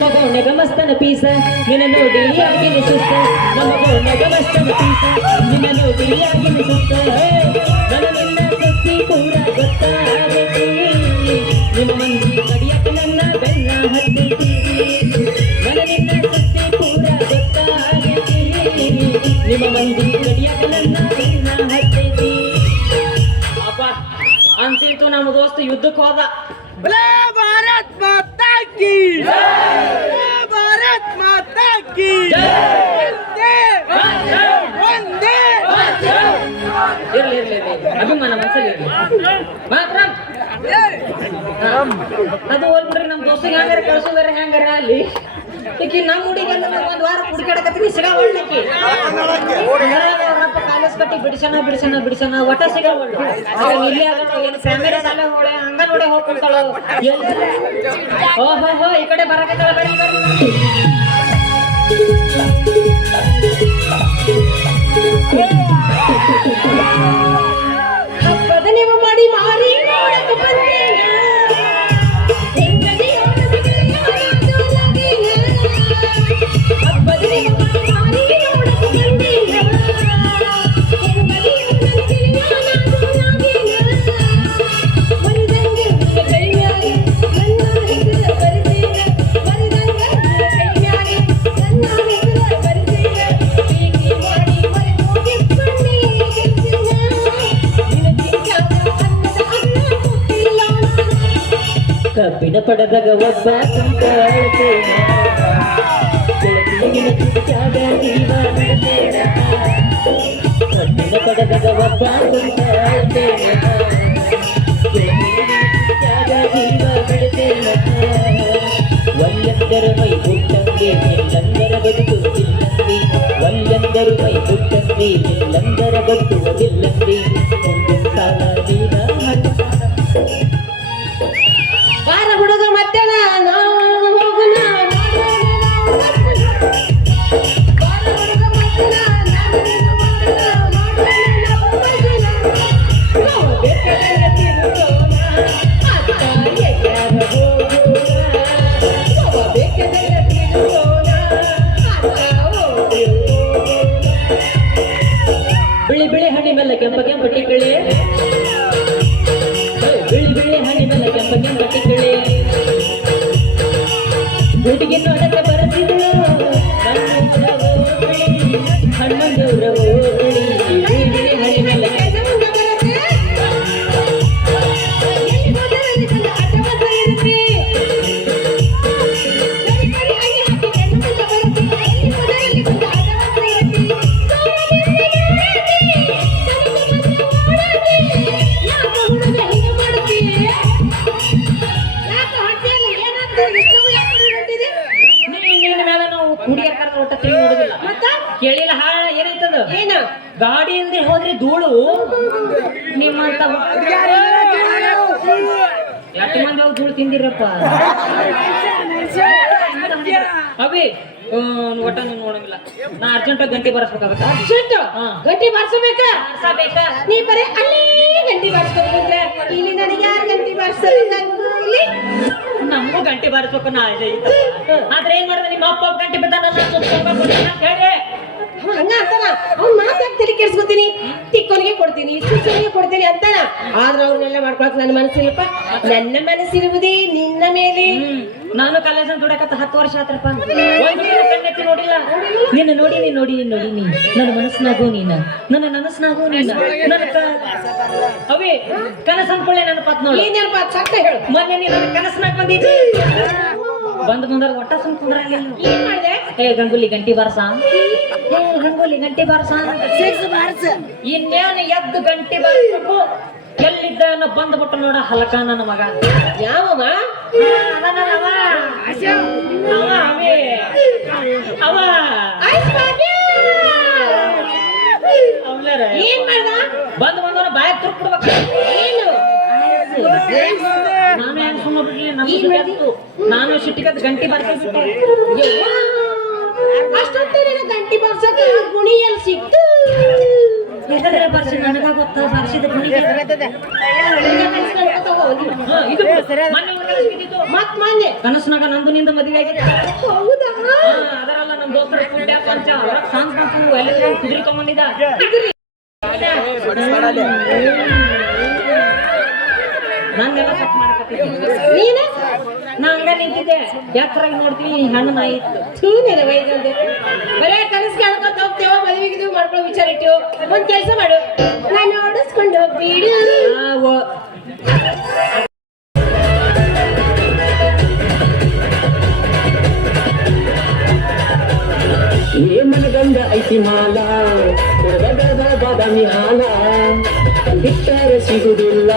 ನಗಮಸ್ತನ piece ನಿನ್ನ ನೋಡಿ ಆಗಿನ ಸುಸ್ತ ನಮಗೋ ನಗಮಸ್ತನ ಪೀಸ ನಿನ್ನ ನೋಡಿ ಆಗಿನ ಸುಸ್ತ ನನ್ನ ನಿನ್ನ ಸುತ್ತಿ ಪೂರ ಗೊತ್ತಾಗೈತಿ ನಿಮ್ಮ ಮಂದಿ ಕಡಿಯಕ ನನ್ನ ಬೆನ್ನ ಹತ್ತೈತಿ ನನ್ನ ನಿನ್ನ ಸುತ್ತಿ ಪೂರ ಗೊತ್ತಾಗೈತಿ ನಿಮ್ಮ ಮಂದಿ ಕಡಿಯಕ ನನ್ನ ಬೆನ್ನ ಹತ್ತೈತಿ ಅಪ್ಪ ಅಂತಿಂತು ನಮ್ಮ ದೋಸ್ತ ಯುದ್ಧಕ್ಕೆ ಹೋದ भारत माता की भारत माता की वंदे वंदे ಇರ್ಲಿ ಅಭಿಮಾನ ಮನಸ್ಸಲ್ಲಿ ಮಾತ್ರ ಅದು ಹೋಗ್ಬಿಡ್ರಿ ನಮ್ಮ ದೋಸ್ತಿಗೆ ಹಂಗಾರೆ ಕಳ್ಸೋದಾರೆ ಹೆಂಗಾರ ಅಲ್ಲಿ ಈಕಿ ನಮ್ಮ ಹುಡುಗಿ ಒಂದ್ ವಾರ ಹುಡುಕಾಡಕತ್ತೀನಿ ಸಿಗಾವಳ್ಳಕಿ ಅವರಪ್ಪ ಕಾಲೇಜ್ ಕಟ್ಟಿ ಬಿಡಿಸೋಣ ಒಟ್ಟ ಸಿಗಾವಳ್ಳು ಇಲ್ಲಿ ಆಗಲ್ಲ ಏನು ಕ್ಯಾಮೆರಾದಲ್ಲ ಹೊಳೆ ಹಂಗ ನೋಡೆ ಹೋಗ್ಕೊಂತಾಳು ಓಹೋ ಈ ಕಡೆ ಬರಕತ್ತಾಳ ಬರೀ ಹಬ್ಬದ ನೀವು ಮಾಡಿ ಮಾರಿ ನೋಡಕ್ಕೆ ಬಂದೇನ ಹಬ್ಬದ ನೀವು ಮಾಡಿ ನೋಡಕ್ಕೆ ಬಂದೇನ ಕಬ್ಬಿಣ ಪಡೆದಾಗ ಒಬ್ಬ ಕುಂತ ಕಬ್ಬಿಣ ಪಡೆದಾಗ ಒಬ್ಬ ಕುಂತ ಒಲ್ಲೆಂದರು ಮೈ ಹುಟ್ಟಂಗೆ ಎಲ್ಲಂದರ ಬದುಕುವುದಿಲ್ಲಂದಿ ಒಲ್ಲೆಂದರು ಮೈ ಹುಟ್ಟಂಗೆ ಎಲ್ಲಂದರ ಬದುಕುವುದಿಲ್ಲಂದಿ ಮುಂದಿನ ಕಾಲ ನೀನ ಬಾರ ಹುಡುಗ ಮತ್ತೆ ಹೋಗುಣ ಬಿಳಿ ಬಿಳಿ ಹಣ್ಣಿ ಮೇಲೆ ಕೆಂಪ ಟಿಕ್ಕಳಿ ಬಿಳಿ ಹಣ್ಣಿ ಮೇಲೆ ಕೆಂಪ ಟಿಕ್ಕಳಿ ಹುಡುಗಿ ನೋಡಕ್ಕೆ ಬರುತ್ತಿದ್ದಳು ಹಣ್ಣಂದೂರ ಬಿಳಿ ಬಿಳಿ ಹಣ್ಣಿ ಮೇಲೆ ಕೇಳಿಲ್ಲ ಹಾಳ ಏನೈತದ ಏನ ಗಾಡಿಯಿಂದ ಹೋದ್ರೆ ಧೂಳು ನಿಮ್ಮಂತ ಎಷ್ಟು ಮಂದಿ ಹೋಗಿ ಧೂಳು ತಿಂದಿರಪ್ಪ ಅಭಿ ಒಟ್ಟ ನೋಡಂಗಿಲ್ಲ ನಾ ಅರ್ಜೆಂಟ್ ಗಂಟೆ ಬರ್ಸ್ಬೇಕಾಗತ್ತ ಅರ್ಜೆಂಟ್ ಗಂಟೆ ಬಾರಿಸಬೇಕ ನೀ ಬರೀ ಅಲ್ಲಿ ಗಂಟೆ ಬಾರಿಸ್ಕೋಬೇಕಂದ್ರೆ ಇಲ್ಲಿ ನನಗೆ ಯಾರು ಗಂಟೆ ಬಾರಿಸ್ತಾರೆ ನಮಗೂ ಗಂಟೆ ಬಾರಿಸ್ಬೇಕು ನಾ ಆದ್ರೆ ಏನ್ ಮಾಡಿದ್ರೆ ನಿಮ್ಮ ಅಪ್ಪ ಗಂಟೆ ಬಿದ್ದಾನ ಹೇಳಿ ಹಂಗ ಅಂತಾನ ಅವ್ನ ಮಾತಾಡ್ ತಲೆ ಕೆಡ್ಸ್ಕೊತೀನಿ ತಿಕ್ಕೋನಿಗೆ ಕೊಡ್ತೀನಿ ಸುಸನಿಗೆ ಕೊಡ್ತೀನಿ ಅಂತಾನ ಆದ್ರೆ ಅವ್ರನ್ನೆಲ್ಲ ಮಾಡ್ಕೊಳಕ್ ನನ್ನ ಮನಸ್ಸಿಲ್ಲಪ್ಪ ನನ್ನ ಮನಸ್ಸಿರುವುದೇ ನಿನ್ನ ಮೇಲೆ ನಾನು ಕಾಲೇಜ್ ದುಡಕತ್ತ 10 ವರ್ಷ ಆತ್ರಪ್ಪ ಕಣ್ಣೆತ್ತಿ ನೋಡಿಲ್ಲ ನಿನ್ನ ನೋಡಿ ನನ್ನ ಮನಸ್ಸಿನಾಗೋ ನೀನ ನನ್ನ ನನಸ್ನಾಗೋ ನೀನ ನನ್ನ ಅವೇ ಕನಸು ಅನ್ಕೊಳ್ಳೆ ನನ್ನ ಪತ್ ನೋಡಿ ಏನೇನಪ್ಪ ಸತ್ತ ಹೇಳು ಮೊನ್ನೆ ನೀನು ನನ್ನ ಕನಸ್ನಾಗ ಬಂದಿದ್ದಿ ಬಂದ್ ಮುಂದಾರ ಒಟ್ಟ ಸುಮ್ ಕುಂದ್ರಾಗ ಏನ್ ಮಾಡಿದೆ ಗಂಗುಲಿ ಗಂಟಿ ಬಾರ್ಸ ಇನ್ನೇನು ಎದ್ದು ಗಂಟೆ ಬಾರಿಸ್ಬೇಕು ಎಲ್ಲಿದ್ದ ಬಂದ್ಬಿಟ್ಟು ನೋಡ ಹಲಕ ನನ್ನ ಮಗ ಯಾವವ ಏನ್ ಮಾಡ್ದ ಬಂದವನ ಬಾಯ ತುರ್ಬಿಡ್ಬೇಕ ಏನು ನಾನು ಹೆಂಗ್ ಸುಮ್ಮ ಬಿಡ್ಲಿ ನಾನು ಸಿಟ್ಟಿಗತ್ ಗಂಟಿ ಬಾರಿಸ್ಬಿಟ್ಟೆ ಅಷ್ಟೊತ್ತೇ ಗಂಟಿ ಬಾರ್ಸಕ್ಕೆ ಗುಣಿಯಲ್ಲಿ ಸಿಕ್ತು ಯಾಕಂದ್ರೆ ಬರ್ಸಿ ನನಗ ಗೊತ್ತ ಬರ್ಸಿದ ಮತ್ ಮೊನ್ನೆ ಕನಸ್ನಾಗ ನಂದು ನಿಂದ ಮದುವೆ ಆಗಿದೆ. ಹೌದಾ? ಅದರಲ್ಲ ನಮ್ ದೋಸ್ತರ ಪುಣ್ಯ ಪಂಚ ಸಾಂಗ್ ಮಾಡ್ಕೊಂಡು ಎಲ್ಲ ಕುದುರೆ ತಗೊಂಡಿದ್ದ. ನಂದೆಲ್ಲ ಸಟ್ ಮಾಡಕತ್ತಿದ್ದೆ. ನೀನೆ ನಾ ಹಂಗ ನಿಂತಿದ್ದೆ ಯಾತ್ರಾಗಿ ನೋಡ್ತೀನಿ ಹಣ್ಣು ನಾಯಿ ಇತ್ತು. ಚೂನಿದೆ ವೈದ್ಯಂತೆ ಬರೇ ಕನಸು ಕೇಳ್ಕೊತ ಹೋಗ್ತೇವ ಮದುವೆಗಿದು ಮಾಡ್ಕೊಳ್ಳೋ ವಿಚಾರ ಇಟ್ಟು ಒಂದ್ ಕೆಲಸ ಮಾಡು ನಾನು ಓಡಿಸ್ಕೊಂಡು ಹೋಗ್ಬಿಡು. ಮನಗಂಡ ಐತಿ ಮಾಲ ಬಾದಾಮಿ ಹಾಲ ಬಿಟ್ಟರೆ ಸಿಗುದಿಲ್ಲ